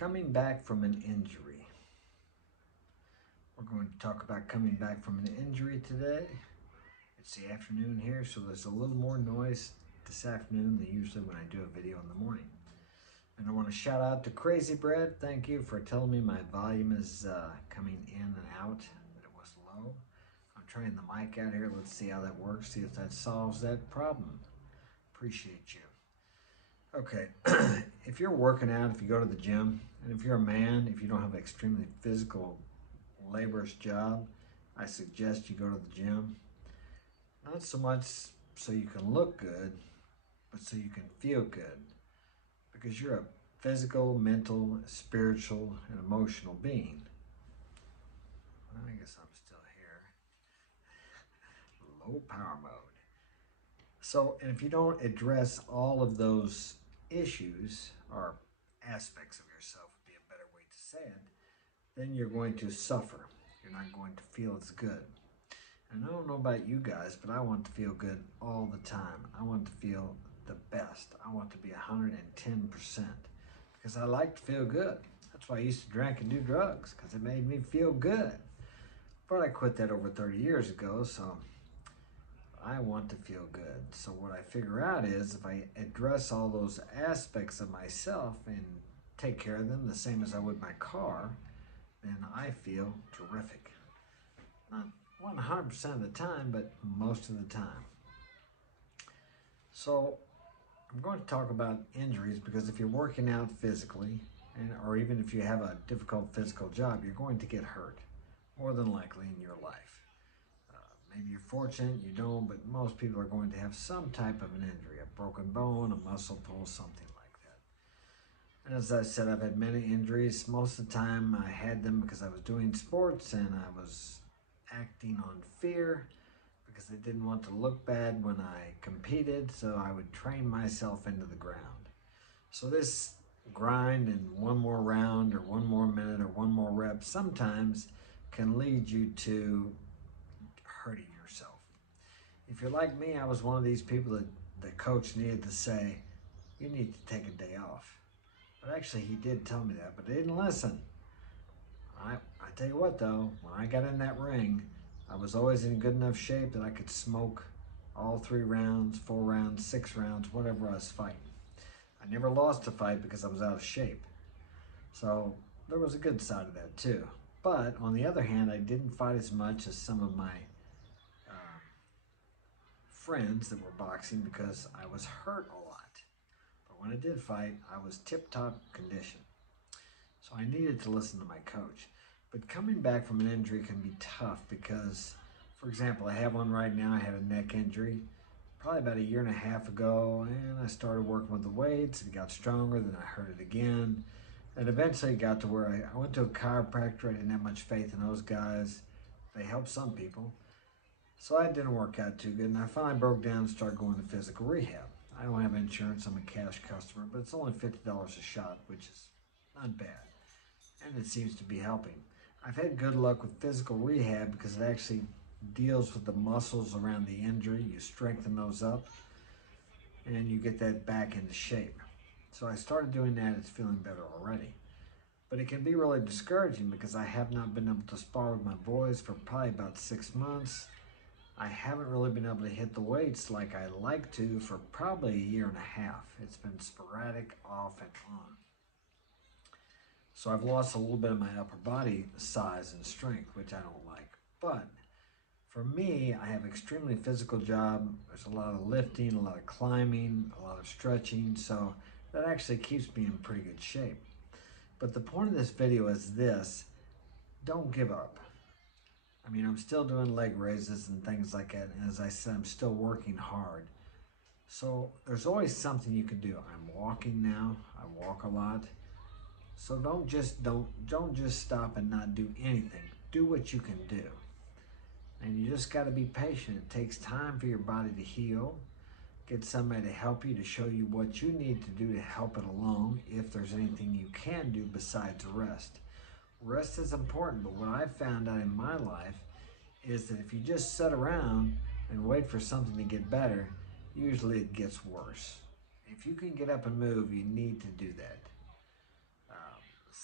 Coming back from an injury. We're going to talk about coming back from an injury today. It's the afternoon here, so there's a little more noise this afternoon than usually when I do a video in the morning. And I want to shout out to Crazy Bread. Thank you for telling me my volume is coming in and out, that it was low. I'm trying the mic out here. Let's see how that works, see if that solves that problem. Appreciate you. Okay, if you're working out, if you go to the gym, and if you're a man, if you don't have an extremely physical, laborious job, I suggest you go to the gym. Not so much so you can look good, but so you can feel good. Because you're a physical, mental, spiritual, and emotional being. I guess I'm still here. Low power mode. So, and if you don't address all of those issues or aspects of yourself would be a better way to say it, then you're going to suffer. You're not going to feel as good. And I don't know about you guys, but I want to feel good all the time. I want to feel the best. I want to be 110% because I like to feel good. That's why I used to drink and do drugs, because it made me feel good. But I quit that over 30 years ago, so I want to feel good. So what I figure out is if I address all those aspects of myself and take care of them the same as I would my car, then I feel terrific. Not 100% of the time, but most of the time. So I'm going to talk about injuries because if you're working out physically, or even if you have a difficult physical job, you're going to get hurt, more than likely in your life. Maybe you're fortunate, you don't, but most people are going to have some type of an injury, a broken bone, a muscle pull, something like that. And as I said, I've had many injuries. Most of the time I had them because I was doing sports and I was acting on fear because I didn't want to look bad when I competed, so I would train myself into the ground. So this grind and one more round or one more minute or one more rep sometimes can lead you to hurting yourself. If you're like me, I was one of these people that the coach needed to say, you need to take a day off. But actually he did tell me that, but I didn't listen. I tell you what though, when I got in that ring, I was always in good enough shape that I could smoke all 3 rounds, 4 rounds, 6 rounds, whatever I was fighting. I never lost a fight because I was out of shape. So there was a good side of that too. But on the other hand, I didn't fight as much as some of my friends that were boxing because I was hurt a lot. But when I did fight, I was tip-top condition. So I needed to listen to my coach. But coming back from an injury can be tough because, for example, I have one right now. I had a neck injury probably about 1.5 years ago, and I started working with the weights. It got stronger, then I hurt it again. And eventually it got to where I went to a chiropractor. I didn't have much faith in those guys. They help some people. So that didn't work out too good, and I finally broke down and started going to physical rehab. I don't have insurance, I'm a cash customer, but it's only $50 a shot, which is not bad. And it seems to be helping. I've had good luck with physical rehab because it actually deals with the muscles around the injury. You strengthen those up, and you get that back into shape. So I started doing that, it's feeling better already. But it can be really discouraging because I have not been able to spar with my boys for probably about 6 months. I haven't really been able to hit the weights like I like to for probably 1.5 years. It's been sporadic, off and on. So I've lost a little bit of my upper body size and strength, which I don't like. But for me, I have an extremely physical job. There's a lot of lifting, a lot of climbing, a lot of stretching. So that actually keeps me in pretty good shape. But the point of this video is this: don't give up. I mean, I'm still doing leg raises and things like that. And as I said, I'm still working hard. So there's always something you can do. I'm walking now. I walk a lot. So don't just stop and not do anything. Do what you can do. And you just got to be patient. It takes time for your body to heal. Get somebody to help you, to show you what you need to do to help it along, if there's anything you can do besides rest. Rest is important, but what I've found out in my life is that if you just sit around and wait for something to get better, usually it gets worse. If you can get up and move, you need to do that.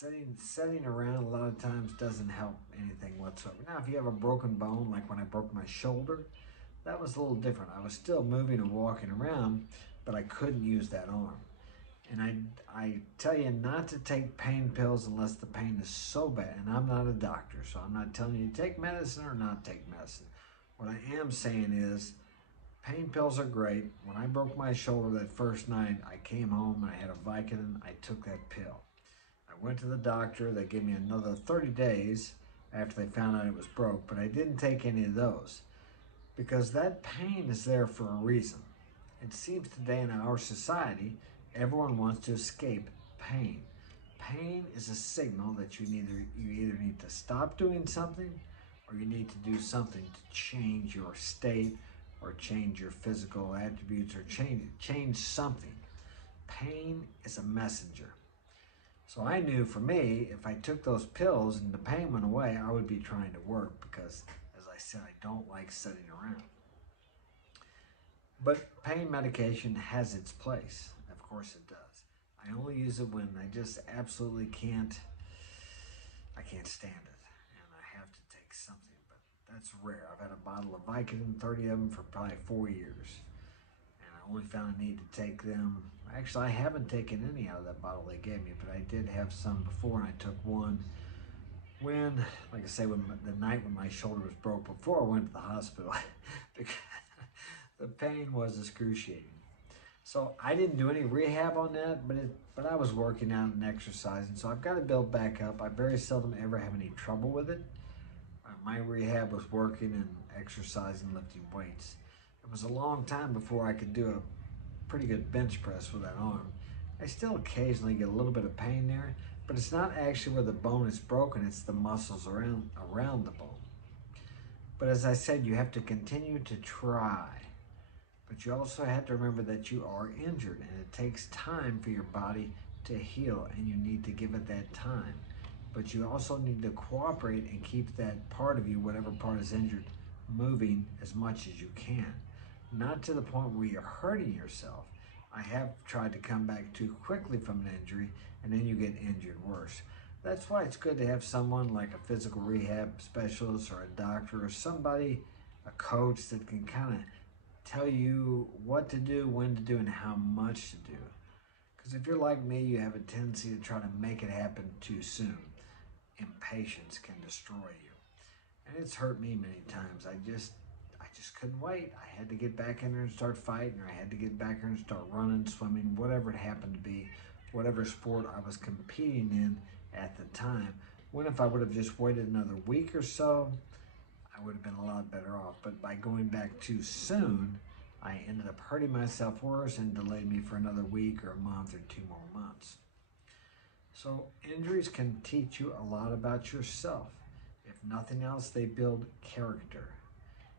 Sitting around a lot of times doesn't help anything whatsoever. Now, if you have a broken bone, like when I broke my shoulder, that was a little different. I was still moving and walking around, but I couldn't use that arm. And I tell you not to take pain pills unless the pain is so bad. And I'm not a doctor, so I'm not telling you to take medicine or not take medicine. What I am saying is pain pills are great. When I broke my shoulder that first night, I came home and I had a Vicodin. I took that pill. I went to the doctor. They gave me another 30 days after they found out it was broke, but I didn't take any of those because that pain is there for a reason. It seems today in our society, everyone wants to escape pain. Pain is a signal that you either need to stop doing something or you need to do something to change your state or change your physical attributes or change something. Pain is a messenger. So I knew for me, if I took those pills and the pain went away, I would be trying to work because, as I said, I don't like sitting around. But pain medication has its place. Of course it does. I only use it when I just absolutely I can't stand it. And I have to take something, but that's rare. I've had a bottle of Vicodin, 30 of them for probably 4 years. And I only found a need to take them. Actually, I haven't taken any out of that bottle they gave me, but I did have some before, and I took one when, like I say, the night when my shoulder was broke before I went to the hospital because the pain was excruciating. So I didn't do any rehab on that, but I was working out and exercising, so I've got to build back up. I very seldom ever have any trouble with it. My rehab was working and exercising, lifting weights. It was a long time before I could do a pretty good bench press with that arm. I still occasionally get a little bit of pain there, but it's not actually where the bone is broken, it's the muscles around the bone. But as I said, you have to continue to try. But you also have to remember that you are injured and it takes time for your body to heal and you need to give it that time. But you also need to cooperate and keep that part of you, whatever part is injured, moving as much as you can. Not to the point where you're hurting yourself. I have tried to come back too quickly from an injury and then you get injured worse. That's why it's good to have someone like a physical rehab specialist or a doctor or somebody, a coach that can kind of tell you what to do, when to do, and how much to do. Because if you're like me, you have a tendency to try to make it happen too soon. Impatience can destroy you. And it's hurt me many times. I just couldn't wait. I had to get back in there and start fighting, or I had to get back there and start running, swimming, whatever it happened to be, whatever sport I was competing in at the time. When if I would have just waited another week or so, I would have been a lot better off. But by going back too soon, I ended up hurting myself worse and delayed me for another week or a month or 2 more months. So injuries can teach you a lot about yourself. If nothing else, they build character.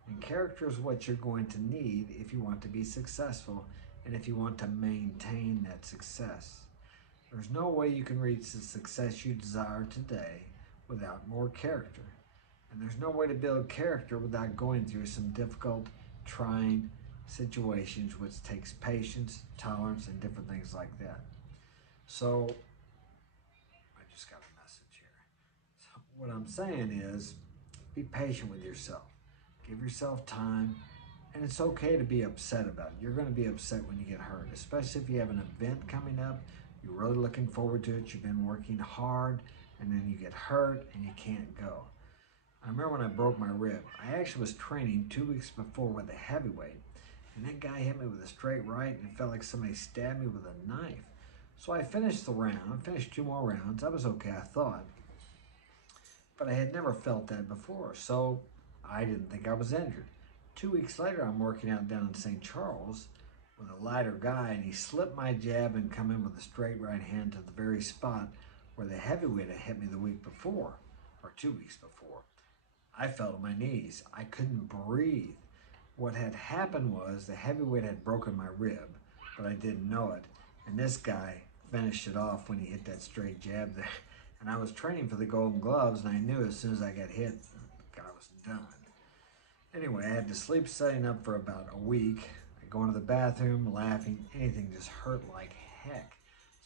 And character is what you're going to need if you want to be successful and if you want to maintain that success. There's no way you can reach the success you desire today without more character. And there's no way to build character without going through some difficult, trying situations, which takes patience, tolerance, and different things like that. So, I just got a message here. So what I'm saying is, be patient with yourself. Give yourself time, and it's okay to be upset about it. You're going to be upset when you get hurt, especially if you have an event coming up. You're really looking forward to it. You've been working hard, and then you get hurt, and you can't go. I remember when I broke my rib. I actually was training 2 weeks before with a heavyweight, and that guy hit me with a straight right, and it felt like somebody stabbed me with a knife. So I finished the round. I finished 2 more rounds. I was okay, I thought. But I had never felt that before, so I didn't think I was injured. 2 weeks later, I'm working out down in St. Charles with a lighter guy, and he slipped my jab and come in with a straight right hand to the very spot where the heavyweight had hit me the week before, or 2 weeks before. I fell to my knees. I couldn't breathe. What had happened was the heavyweight had broken my rib, but I didn't know it. And this guy finished it off when he hit that straight jab there. And I was training for the Golden Gloves, and I knew as soon as I got hit, I was done. Anyway, I had to sleep setting up for about a week. I go into the bathroom, laughing. Anything just hurt like heck.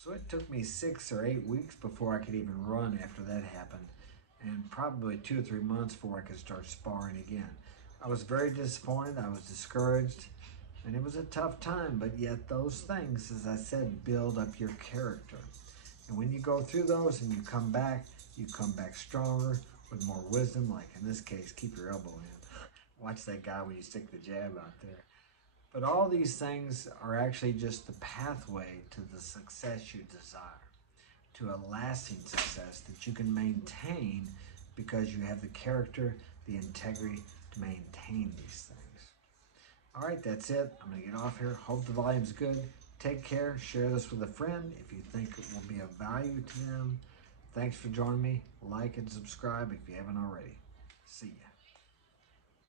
So it took me 6 or 8 weeks before I could even run after that happened, and probably 2 or 3 months before I could start sparring again. I was very disappointed, I was discouraged, and it was a tough time, but yet those things, as I said, build up your character. And when you go through those and you come back stronger with more wisdom, like in this case, keep your elbow in. Watch that guy when you stick the jab out there. But all these things are actually just the pathway to the success you desire, to a lasting success that you can maintain because you have the character, the integrity to maintain these things. All right, that's it. I'm going to get off here. Hope the volume's good. Take care. Share this with a friend if you think it will be of value to them. Thanks for joining me. Like and subscribe if you haven't already. See ya.